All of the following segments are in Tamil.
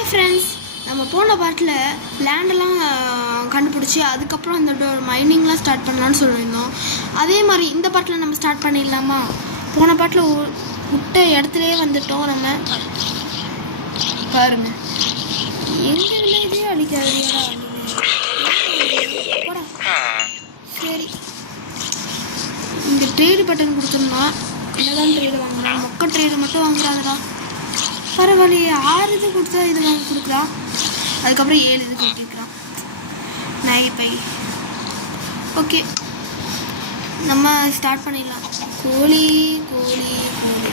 ஹாய் ஃப்ரெண்ட்ஸ், நம்ம போன பாட்டில் லேண்டெல்லாம் கண்டுபிடிச்சி அதுக்கப்புறம் அந்த மைனிங்லாம் ஸ்டார்ட் பண்ணலான்னு சொல்லியிருந்தோம். அதே மாதிரி இந்த பாட்டில் நம்ம ஸ்டார்ட் பண்ணிடலாமா? போன பாட்டில் விட்ட இடத்துலையே வந்துட்டோம். நம்ம பாருங்க, எங்கே வில்லேஜே அடிக்காதியா? சரி, இந்த ட்ரேடு பட்டன் கொடுத்துருந்தா என்னதான் ட்ரேடு வாங்குறான், மொக்க ட்ரேடு மட்டும் வாங்குறாங்கடா. பரவாயில்லையே, 6 இது கொடுத்தா இது வாங்கி கொடுக்குறான், அதுக்கப்புறம் 7 இது கொடுத்துருக்குறான். நைப்பை ஓகே, நம்ம ஸ்டார்ட் பண்ணிடலாம். கோழி கோழி கோழி,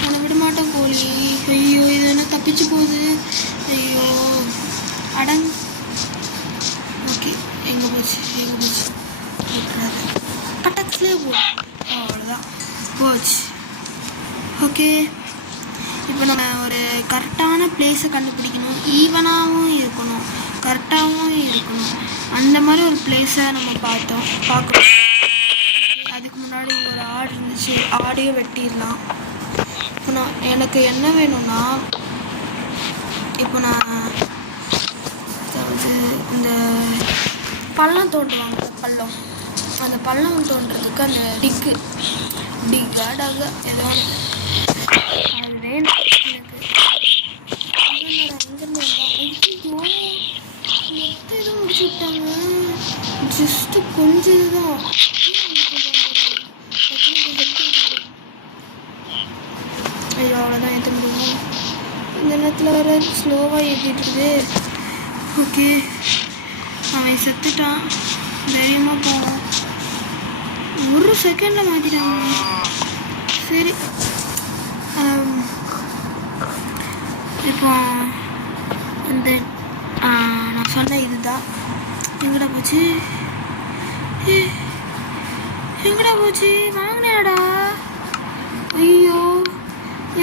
நான் விட மாட்டேன் கோழி. ஐயோ, இது என்ன தப்பிச்சு போகுது? ஐயோ அடங். ஓகே, எங்கே போச்சு எங்கே போச்சு? பட்டாக்ஸ்லேயே போகும், அவ்வளோதான் போச்சு. ஓகே, இப்போ நம்ம ஒரு கரெக்டான பிளேஸை கண்டுபிடிக்கணும். ஈவனாகவும் இருக்கணும், கரெக்டாகவும் இருக்கணும். அந்த மாதிரி ஒரு பிளேஸை நம்ம பார்க்கணும். அதுக்கு முன்னாடி ஒரு ஆடு இருந்துச்சு, ஆடையும் வெட்டிடலாம். இப்போ எனக்கு என்ன வேணும்னா, இப்போ நான் அதாவது இந்த பள்ளம் தோண்டுவாங்க, அந்த பள்ளம் தோண்டுறதுக்கு அந்த டிக்காக ஏதோ அது வேணும் எனக்கு. எதுவும் முடிச்சு விட்டாங்க, ஜஸ்ட்டு கொஞ்சம் இதுதான். ஐயோ, அவ்வளோதான் ஏற்ற முடியும். இந்த நேரத்தில் வர ஸ்லோவாக ஏற்றிட்டுருது. ஓகே, அவன் செத்துட்டான், தைரியமாக போவோம். ஒரு செகண்டில் மாற்றிட்டாங்க. சரி, இப்போ இந்த நான் சொன்ன இதுதான். எங்கடா போச்சு? எங்கடா போச்சு? வாங்கினாடா? ஐயோ,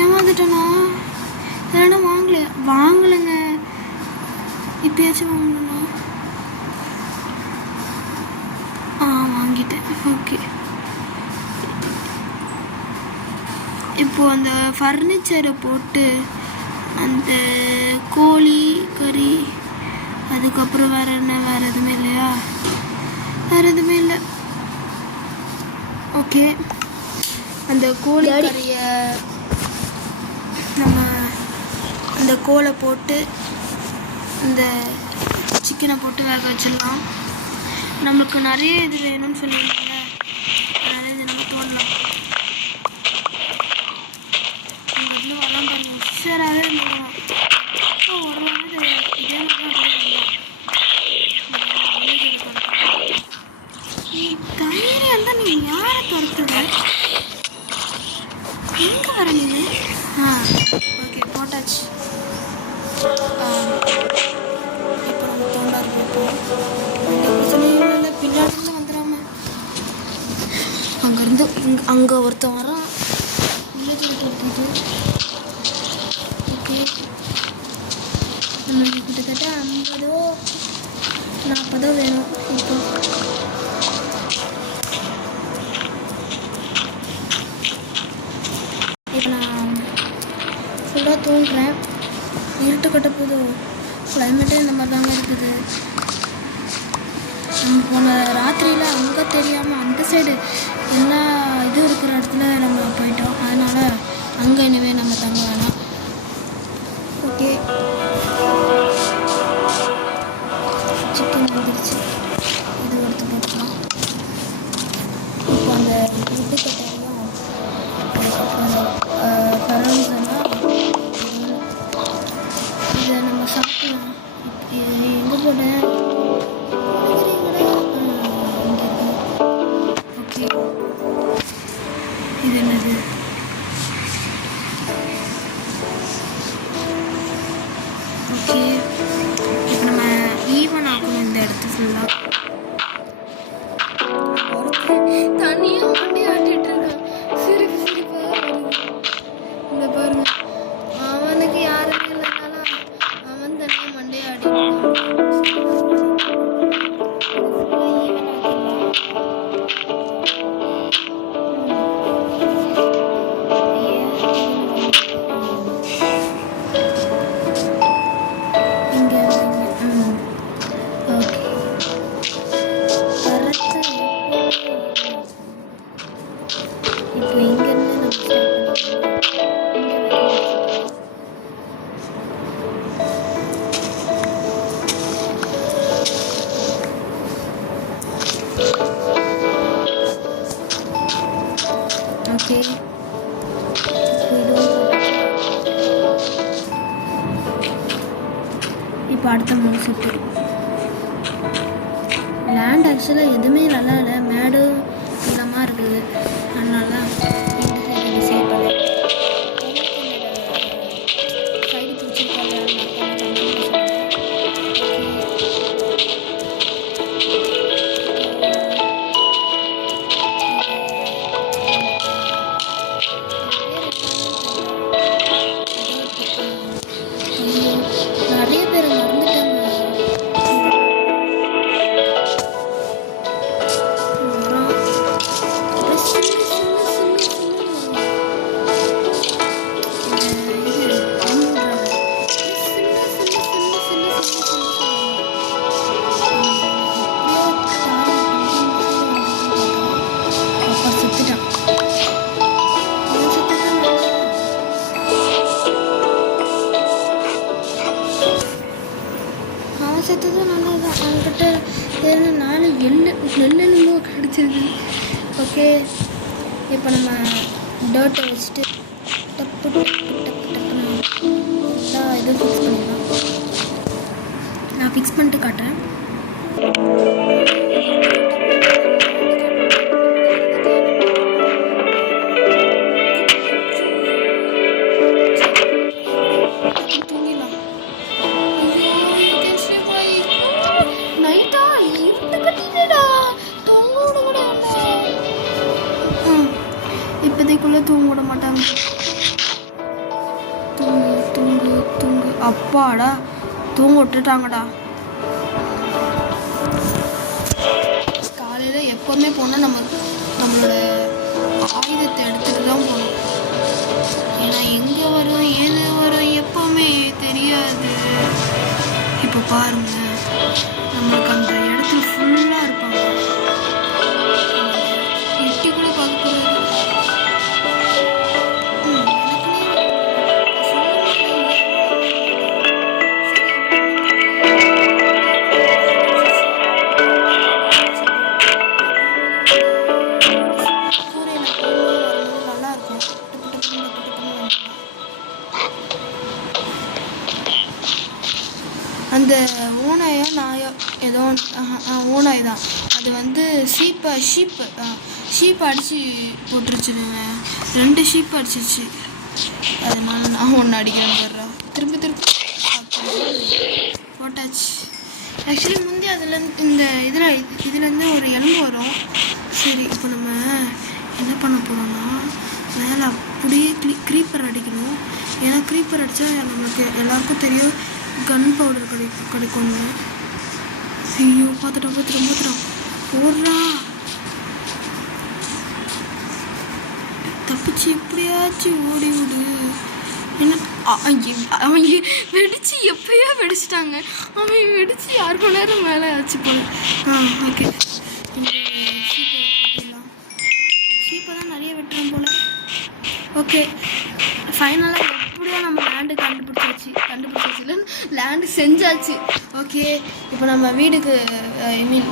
ஏமாந்துட்டேனா? இல்லைன்னா வாங்கலைங்க. இப்பயாச்சும் வாங்கணும்னா வாங்கிட்டேன். ஓகே, இப்போது அந்த ஃபர்னிச்சரை போட்டு அந்த கோழி கறி, அதுக்கப்புறம் வேறு எதுவுமே இல்லையா? வேறு எதுவுமே இல்லை. ஓகே, அந்த கோழி கறியை நம்ம அந்த கோலை போட்டு இந்த சிக்கனை போட்டு வேக வச்சிடலாம். நம்மளுக்கு நிறைய இது வேணும்னு சொல்லியிருந்தாங்க, நிறைய இது நம்ம தோணலாம். இவ்வளோ வளம் பண்ணி உஷாராகவே இருந்தோம். ஒரு வாரம் இதே மாதிரி நீ தைரியம் தான். நீ யாரை துரத்துற? எங்கே வர நீ? ஓகே, போட்டாச்சு. இப்போ நம்ம தோண்டாரு போய்ப்போம். பிரச்சனையும் பின்னாடி வந்துடாம அங்கேருந்து அங்கே ஒருத்தன் வரான், வில்லேஜில் கொடுத்துட்டு. ஓகே, நம்மளுக்கு கிட்டத்தட்ட 50 40 வேணும். இப்போ நான் ஃபுல்லாக தூங்குறேன். இருட்டு கட்ட போதும், கிளைமேட்டே இந்த மாதிரி தாங்க இருக்குது. நம்ம போன ராத்திரியில் அங்கே தெரியாமல் அந்த சைடு எல்லா இதுவும் இருக்கிற இடத்துல நம்ம போயிட்டோம். அதனால் அங்கே இனிமே நம்ம தங்க வேணாம். ஓகே, சிக்கன் வந்துருச்சு, இது எடுத்து போட்டுக்கலாம். இப்போ அந்த உட்டு கட்டையும் அதுக்கப்புறம் ஃபரோன்ஸ்லாம் இதை நம்ம சாப்பிடலாம். எங்கே போட்டேன்? ஓகே, இது என்னது? ஓகே, இப்போ நம்ம ஈவன் ஆகணும் இந்த இடத்து ஃபுல்லாக. தனியாக வண்டி ஆட்டிகிட்டு இருக்கேன், சிரிப்பாக வருது. இந்த பாருங்க, அவனுக்கு யாருமே இல்லைனாலும் அவன் தனியாக மண்டையை ஆட்டிட்டு இப்போ அடுத்த 3 செட்டு. லேண்ட் ஆக்சுவலாக எதுவுமே நல்லா இல்லை, மேடும் இல்லாமல் இருக்குது. அதனால தான் இந்த சேவ் பண்ணேன். சைடு பிடிச்சிருக்காங்க. நிறைய பேர் மறந்துட்டாங்க. செத்ததும் நல்லா தான். அவங்ககிட்ட இருந்து 4 நெல்லெலும்போ கிடச்சிருக்கு. ஓகே, இப்போ நம்ம டர்ட்டை வச்சுட்டு டப்பு டப்புன்னு எல்லாம் இதுவும் ஃபிக்ஸ் பண்ணிடலாம். நான் ஃபிக்ஸ் பண்ணிட்டு காட்டுறேன். இப்போதைக்குள்ளே தூங்க விட மாட்டாங்க. தூங்கு தூங்கு தூங்கு. அப்பாடா, தூங்க விட்டுட்டாங்கடா. காலையில் எப்போவுமே போனால் நம்மளோட ஆயுதத்தை எடுத்துகிட்டு தான் போகணும். ஏன்னா எங்கே வரும் ஏது வரும் எப்போவுமே தெரியாது. இப்போ பாருங்க, நம்மளுக்கு அந்த இடத்துல ஃபுல்லாக இருப்பாங்க. எட்டி கூட பார்க்கக்கூடாது. அந்த ஓநாயோ நாயோ ஏதோ ஓநாய் தான். அது வந்து ஷீப்பை அடித்து போட்டுருச்சுருங்க. 2 ஷீப் அடிச்சிருச்சு. அதனால நான் ஒன்று அடிக்கிறேன் பாடுறா. திரும்ப போட்டாச்சு. ஆக்சுவலி முந்தைய அதுலேருந்து இந்த இதுலேருந்து ஒரு எலும்பு வரும். சரி, இப்போ நம்ம என்ன பண்ண போகிறோம்னா, மேலே அப்படியே க்ரீப்பர் அடிக்கணும். ஏன்னா க்ரீப்பர் அடித்தா நம்மளுக்கு எல்லாருக்கும் தெரியும் கன் பவுடர் கிடைக்குங்க. ஐயோ, பார்த்துட்டோம் ஓடுறா. தப்பிச்சு எப்படியாச்சும் ஓடி விடு. என்ன அவன் வெடிச்சு எப்பயோ வெடிச்சிட்டாங்க. அவன் வெடிச்சு 6 மணி நேரம் மேலே ஆச்சு போல. ஓகே, ஷீப்பை தான் நிறைய வெட்டுறோம் போல. ஓகே, ஃபைனலாக எப்படியோ நம்ம லேண்டு கண்டுபிடிச்சாச்சு லேண்டு செஞ்சாச்சு. ஓகே, இப்போ நம்ம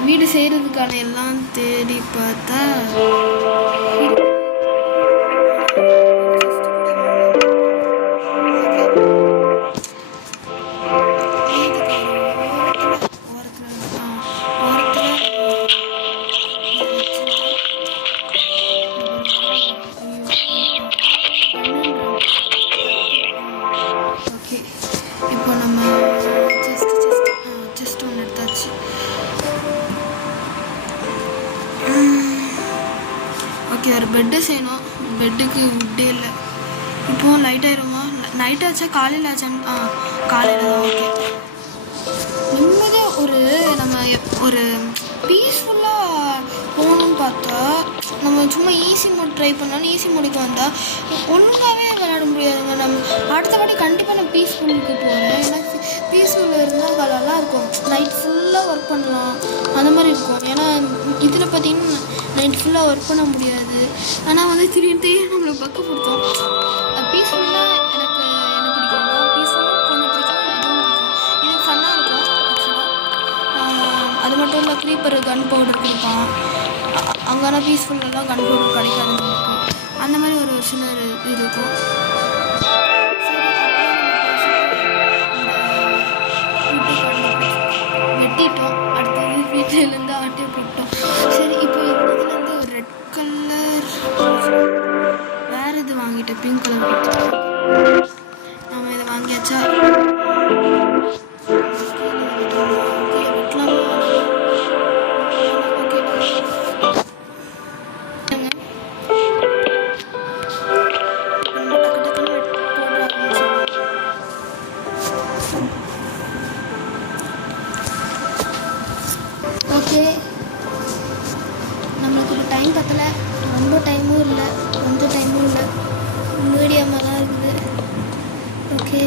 வீடு செய்கிறதுக்கான எல்லாம் தேடி பார்த்தா இப்போ நம்ம ஜஸ்ட் ஒன்று எடுத்தாச்சு. ஓகே, ஒரு பெட்டு செய்யணும். பெட்டுக்கு உட்டே இல்லை. இப்போது லைட் ஆயிடுமா? நைட் ஆச்சா காலையில் ஆச்சான்னு? காலையில் தான். ஓகே, நிம்மதியாக நம்ம ஒரு பீஸ்ஃபுல்லாக போகணுன்னு பார்த்தா நம்ம சும்மா ஈஸி மோட் ட்ரை பண்ணாலும் ஈஸி மோடுக்கு வந்தால் ஒழுங்காகவே விளையாட முடியாதுங்க. நம்ம அடுத்தபடி கண்டிப்பாக நான் பீஸ்ஃபுல்லுக்கு போகிறேன். ஏன்னா பீஸ்ஃபுல்லில் இருந்தால் நல்லா இருக்கும். நைட் ஃபுல்லாக ஒர்க் பண்ணலாம், அந்த மாதிரி இருக்கும். ஏன்னா இதில் பார்த்திங்கன்னா நைட் ஃபுல்லாக ஒர்க் பண்ண முடியாது. ஆனால் வந்து திடீர்னு நம்மளுக்கு பக்கு கொடுத்தோம். பீஸ்ஃபுல்லாக எனக்கு என்ன பிடிக்கும்னா, பீஸ்ஃபுல்லாக கொஞ்சம் பிடிக்கும், இதுவும் பிடிக்கும். இது ஃபன்னாக இருக்கும் ஆக்சுவலாக. அது மட்டும் இல்லை, க்ரீப்பர் கன் பவுடர் கொடுப்பான். அங்கேனா பீஸ்ஃபுல்லெல்லாம் கன் பவுடர் கிடைக்காது நமக்கு. அந்த மாதிரி ஒரு சிலர் இருக்கும். சரி, டைமும் இல்லை, கொஞ்சம் டைமும் இல்லை, மீடியமாக தான் இருக்குது. ஓகே,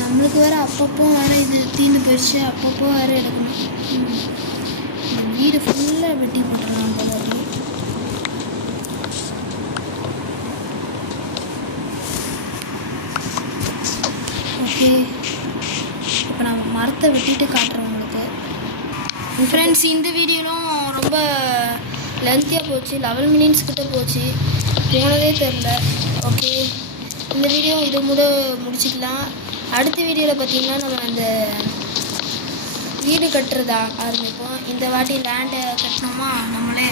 நம்மளுக்கு வேறு அப்பப்போ வேறு இது தீர்ந்து போயிடுச்சு, அப்பப்போ வேறு எடுக்கணும். இந்த வீடு ஃபுல்லாக வெட்டி போட்டுடலாம் போல இருக்கு. ஓகே, இப்போ நம்ம மரத்தை வெட்டிட்டு காட்டுறோம் உங்களுக்கு. ஃப்ரெண்ட்ஸ், இந்த வீடியோலாம் ரொம்ப லென்த்தியாக போச்சு, 11 மினிட்ஸ் கிட்ட போச்சு, போனதே தெரில. ஓகே, இந்த வீடியோ இது முடிச்சுக்கலாம். அடுத்த வீடியோவில் பார்த்திங்கன்னா நம்ம அந்த வீடு கட்டுறதா ஆரம்பிப்போம். இந்த வாட்டி லேண்டை கட்டினோமா நம்மளே,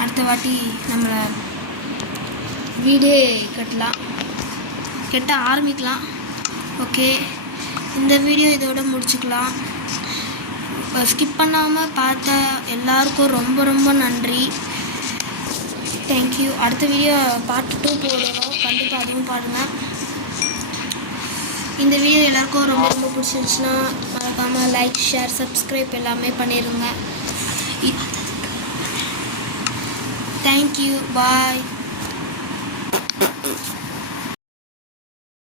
அடுத்த வாட்டி நம்மளை வீடு கட்ட ஆரம்பிக்கலாம். ஓகே, இந்த வீடியோ இதோட முடிச்சுக்கலாம். ஸ்கிப் பண்ணாமல் பார்த்த எல்லாருக்கும் ரொம்ப ரொம்ப நன்றி. தேங்க்யூ. அடுத்த வீடியோ பார்ட் 2 போடணும், கண்டிப்பாக அதுவும் பாருங்கள். இந்த வீடியோ எல்லாருக்கும் ரொம்ப ரொம்ப பிடிச்சிருந்துச்சுன்னா மறக்காமல் லைக், ஷேர், சப்ஸ்கிரைப் எல்லாமே பண்ணிடுங்க. தேங்க்யூ, பாய்.